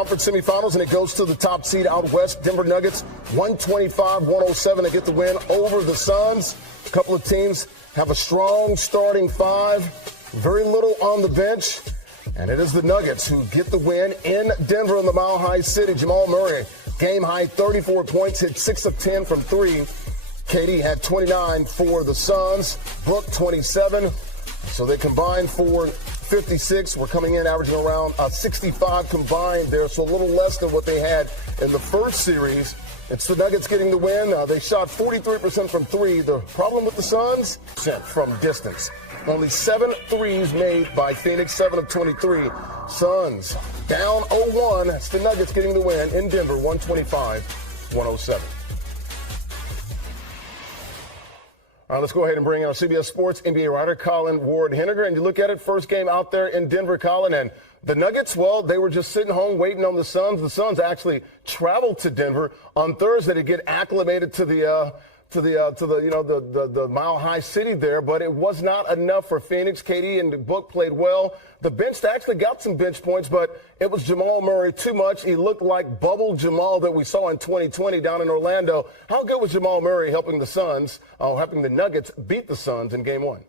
conference semifinals, and it goes to the top seed out west, Denver Nuggets, 125-107 to get the win over the Suns. A couple of teams have a strong starting five, very little on the bench, and it is the Nuggets who get the win in Denver in the Mile High City. Jamal Murray, game-high 34 points, hit 6 of 10 from 3. KD had 29 for the Suns, Book 27, so they combined for 56. We're coming in averaging around 65 combined there, so a little less than what they had in the first series. It's the Nuggets getting the win. They shot 43% from 3. The problem with the Suns? From distance. Only 7 threes made by Phoenix, 7 of 23. Suns down 0-1. It's the Nuggets getting the win in Denver, 125-107. All right, let's go ahead and bring in our CBS Sports NBA writer, Colin Ward-Henniger. And you look at it, first game out there in Denver, Colin, and the Nuggets, well, they were just sitting home waiting on the Suns. The Suns actually traveled to Denver on Thursday to get acclimated to the Mile High City there, but it was not enough for Phoenix. KD and Book played well. The bench actually got some bench points, but it was Jamal Murray too much. He looked like bubble Jamal that we saw in 2020 down in Orlando. How good was Jamal Murray helping the Nuggets beat the Suns in Game 1?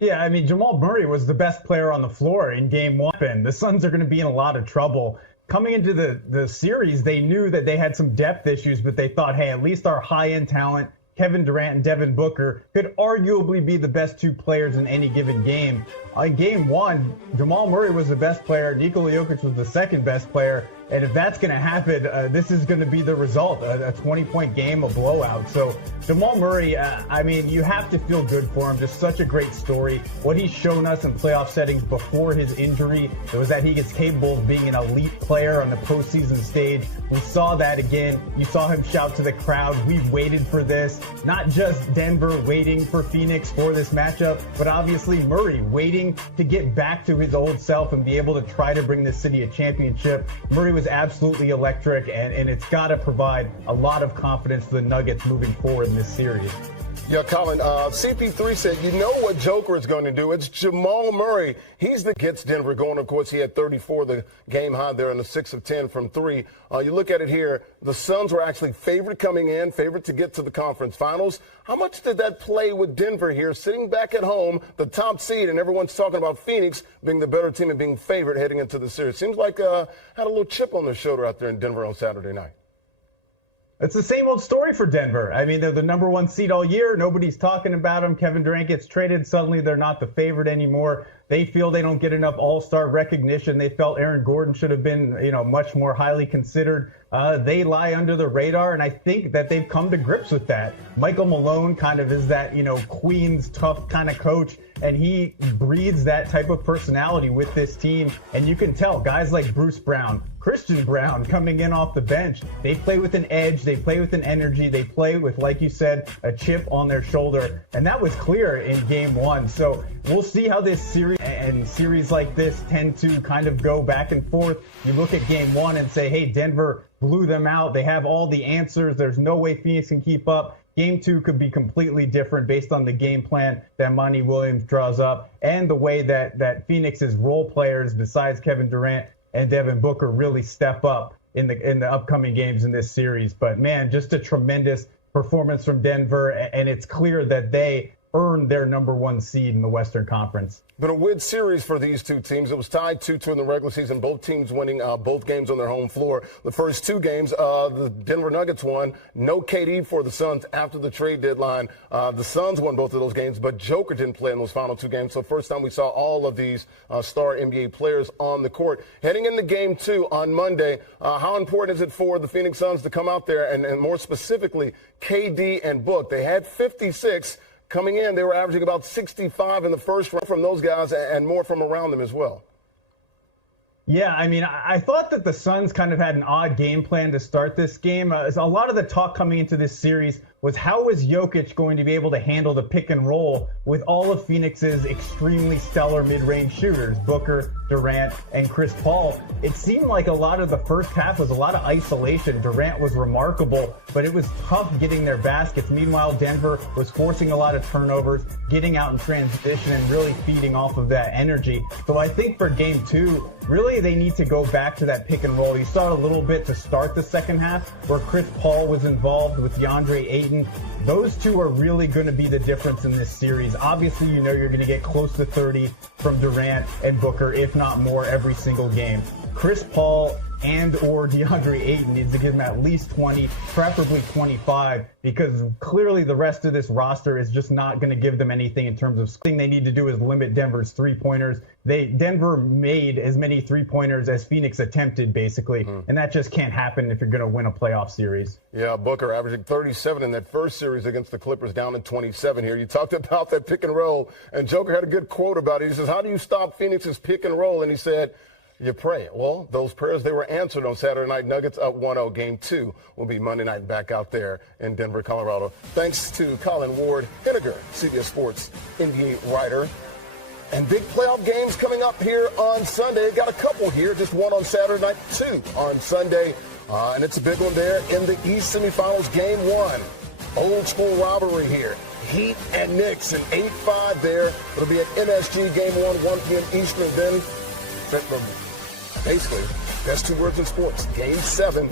Yeah, I mean, Jamal Murray was the best player on the floor in Game 1, and the Suns are going to be in a lot of trouble. Coming into the series, they knew that they had some depth issues, but they thought, hey, at least our high-end talent, Kevin Durant and Devin Booker, could arguably be the best 2 players in any given game. In Game 1, Jamal Murray was the best player, Nikola Jokic was the second best player, and if that's going to happen, this is going to be the result, a 20-point game, a blowout. So Jamal Murray, I mean, you have to feel good for him. Just such a great story. What he's shown us in playoff settings before his injury, it was that he gets capable of being an elite player on the postseason stage. We saw that again. You saw him shout to the crowd, we've waited for this. Not just Denver waiting for Phoenix for this matchup, but obviously Murray waiting to get back to his old self and be able to try to bring this city a championship. Murray was absolutely electric, and it's got to provide a lot of confidence to the Nuggets moving forward in this series. Yeah, Colin, CP3 said, you know what Joker is going to do. It's Jamal Murray. He's the gets Denver going. Of course, he had 34, the game high there, and the 6 of 10 from 3. You look at it here, the Suns were actually favored coming in, favored to get to the conference finals. How much did that play with Denver here, sitting back at home, the top seed, and everyone's talking about Phoenix being the better team and being favored heading into the series? Seems like had a little chip on their shoulder out there in Denver on Saturday night. It's the same old story for Denver. I mean, they're the number 1 seed all year. Nobody's talking about them. Kevin Durant gets traded. Suddenly they're not the favorite anymore. They feel they don't get enough all-star recognition. They felt Aaron Gordon should have been, much more highly considered. They lie under the radar, and I think that they've come to grips with that. Michael Malone kind of is that, Queens tough kind of coach, and he breeds that type of personality with this team. And you can tell guys like Bruce Brown, Christian Brown coming in off the bench, they play with an edge, they play with an energy, they play with, like you said, a chip on their shoulder. And that was clear in Game 1. So we'll see how this series and series like this tend to kind of go back and forth. You look at Game 1 and say, hey, Denver blew them out. They have all the answers. There's no way Phoenix can keep up. Game 2 could be completely different based on the game plan that Monty Williams draws up and the way that Phoenix's role players, besides Kevin Durant and Devin Booker, really step up in the upcoming games in this series. But, man, just a tremendous performance from Denver, and it's clear that they earned their number 1 seed in the Western Conference. Been a weird series for these two teams. It was tied 2-2 in the regular season, both teams winning both games on their home floor. The first 2 games, the Denver Nuggets won. No KD for the Suns after the trade deadline. The Suns won both of those games, but Joker didn't play in those final 2 games. So first time we saw all of these star NBA players on the court. Heading into Game 2 on Monday, how important is it for the Phoenix Suns to come out there and more specifically KD and Book? They had 56. Coming in, they were averaging about 65 in the first round from those guys and more from around them as well. Yeah, I mean, I thought that the Suns kind of had an odd game plan to start this game. A lot of the talk coming into this series was how is Jokic going to be able to handle the pick and roll with all of Phoenix's extremely stellar mid-range shooters, Booker, Durant, and Chris Paul. It seemed like a lot of the first half was a lot of isolation. Durant was remarkable, but it was tough getting their baskets. Meanwhile, Denver was forcing a lot of turnovers, getting out in transition, and really feeding off of that energy. So I think for game 2, really they need to go back to that pick and roll. You saw it a little bit to start the second half where Chris Paul was involved with DeAndre Ayton. Those two are really going to be the difference in this series. Obviously, you know you're going to get close to 30 from Durant and Booker, if not more, every single game. Chris Paul and or DeAndre Ayton needs to give him at least 20, preferably 25, because clearly the rest of this roster is just not going to give them anything in terms of thing they need to do is limit Denver's three-pointers. Denver made as many three-pointers as Phoenix attempted, basically, and that just can't happen if you're going to win a playoff series. Yeah, Booker averaging 37 in that first series against the Clippers, down to 27 here. You talked about that pick and roll, and Joker had a good quote about it. He says, how do you stop Phoenix's pick and roll? And he said, you pray. Well, those prayers, they were answered on Saturday night. Nuggets up 1-0. Game 2 will be Monday night back out there in Denver, Colorado. Thanks to Colin Ward-Henniger, CBS Sports NBA writer. And big playoff games coming up here on Sunday. Got a couple here, just one on Saturday night, 2 on Sunday. And it's a big one there in the East semifinals, game 1. Old school rivalry here. Heat and Knicks, an 8-5 there. It'll be at MSG, game 1 p.m. Eastern. Then, basically, best 2 words in sports. Game 7.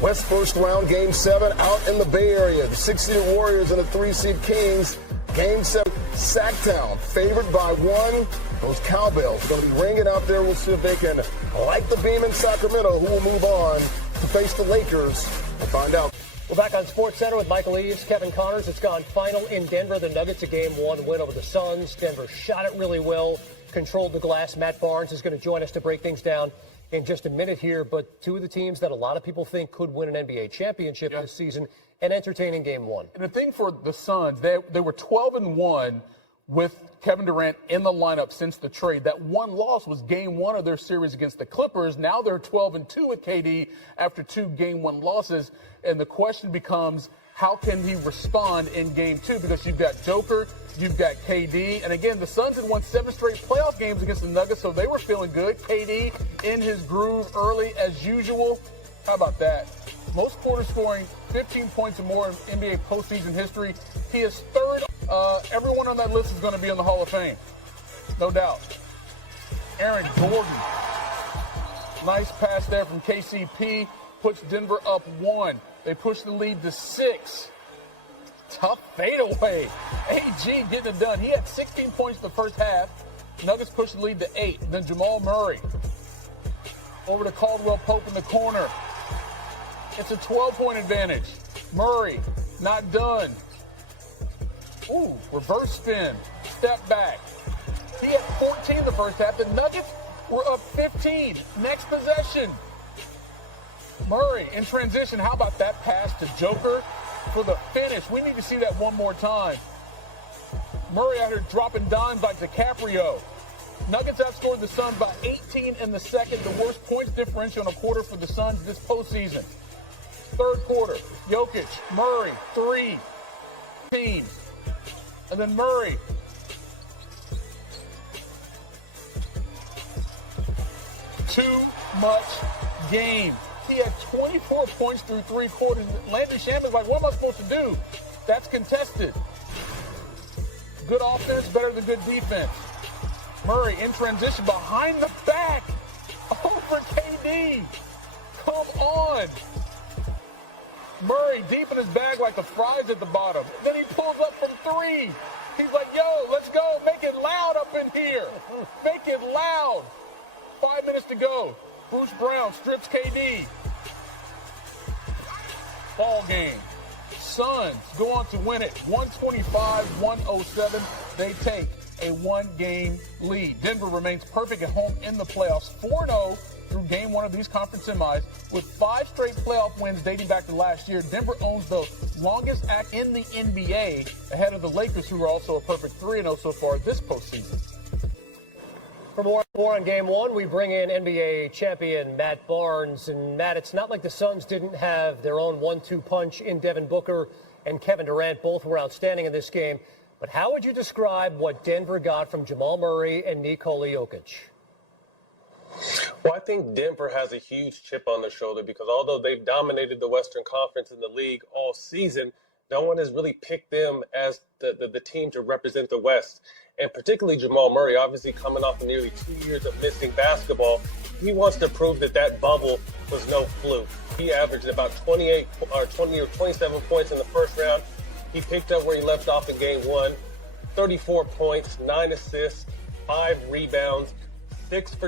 West first round, game 7, out in the Bay Area. The 6-seed Warriors and the 3-seed Kings. Game 7, Sacktown, favored by 1. Those cowbells are going to be ringing out there. We'll see if they can light the beam in Sacramento, who will move on to face the Lakers. We'll find out. We're back on SportsCenter with Michael Eaves, Kevin Connors. It's gone final in Denver. The Nuggets a game 1 win over the Suns. Denver shot it really well, controlled the glass. Matt Barnes is going to join us to break things down in just a minute here. But 2 of the teams that a lot of people think could win an NBA championship this season, and entertaining game 1. And the thing for the Suns, they were 12-1 with Kevin Durant in the lineup since the trade. That one loss was game 1 of their series against the Clippers. Now they're 12-2 with KD after 2 game 1 losses. And the question becomes, how can he respond in game 2? Because you've got Joker, you've got KD. And again, the Suns had won 7 straight playoff games against the Nuggets, so they were feeling good. KD in his groove early as usual. How about that? Most quarters scoring 15 points or more in NBA postseason history. He is 3rd. Everyone on that list is going to be in the Hall of Fame. No doubt. Aaron Gordon. Nice pass there from KCP. Puts Denver up 1. They push the lead to 6. Tough fadeaway. AG getting it done. He had 16 points in the first half. Nuggets push the lead to 8. Then Jamal Murray. Over to Caldwell Pope in the corner. It's a 12-point advantage. Murray, not done. Ooh, reverse spin. Step back. He had 14 in the first half. The Nuggets were up 15. Next possession. Murray in transition. How about that pass to Joker for the finish? We need to see that one more time. Murray out here dropping dimes like DiCaprio. Nuggets outscored the Suns by 18 in the second, the worst points differential in a quarter for the Suns this postseason. Third quarter, Jokic, Murray, 3 teams. And then Murray. Too much game. He had 24 points through 3 quarters. Landry Shaman's like, what am I supposed to do? That's contested. Good offense, better than good defense. Murray in transition behind the back. Over KD. Come on. Murray deep in his bag like the fries at the bottom. Then he pulls up from 3. He's like, yo, let's go. Make it loud up in here. Make it loud. 5 minutes to go. Bruce Brown strips KD. Ball game. Suns go on to win it. 125-107. They take a 1-game lead. Denver remains perfect at home in the playoffs. 4-0 through game 1 of these conference semis with 5 straight playoff wins dating back to last year. Denver owns the longest act in the NBA ahead of the Lakers, who are also a perfect 3-0 so far this postseason. For more on game 1, we bring in NBA champion Matt Barnes. And Matt, it's not like the Suns didn't have their own 1-2 punch in Devin Booker and Kevin Durant both were outstanding in this game. But how would you describe what Denver got from Jamal Murray and Nikola Jokic? Well, I think Denver has a huge chip on their shoulder because although they've dominated the Western Conference in the league all season, no one has really picked them as the team to represent the West. And particularly Jamal Murray, obviously coming off of nearly 2 years of missing basketball, he wants to prove that bubble was no fluke. He averaged about 20 or 27 points in the first round. He picked up where he left off in game 1, 34 points, 9 assists, 5 rebounds, 6 for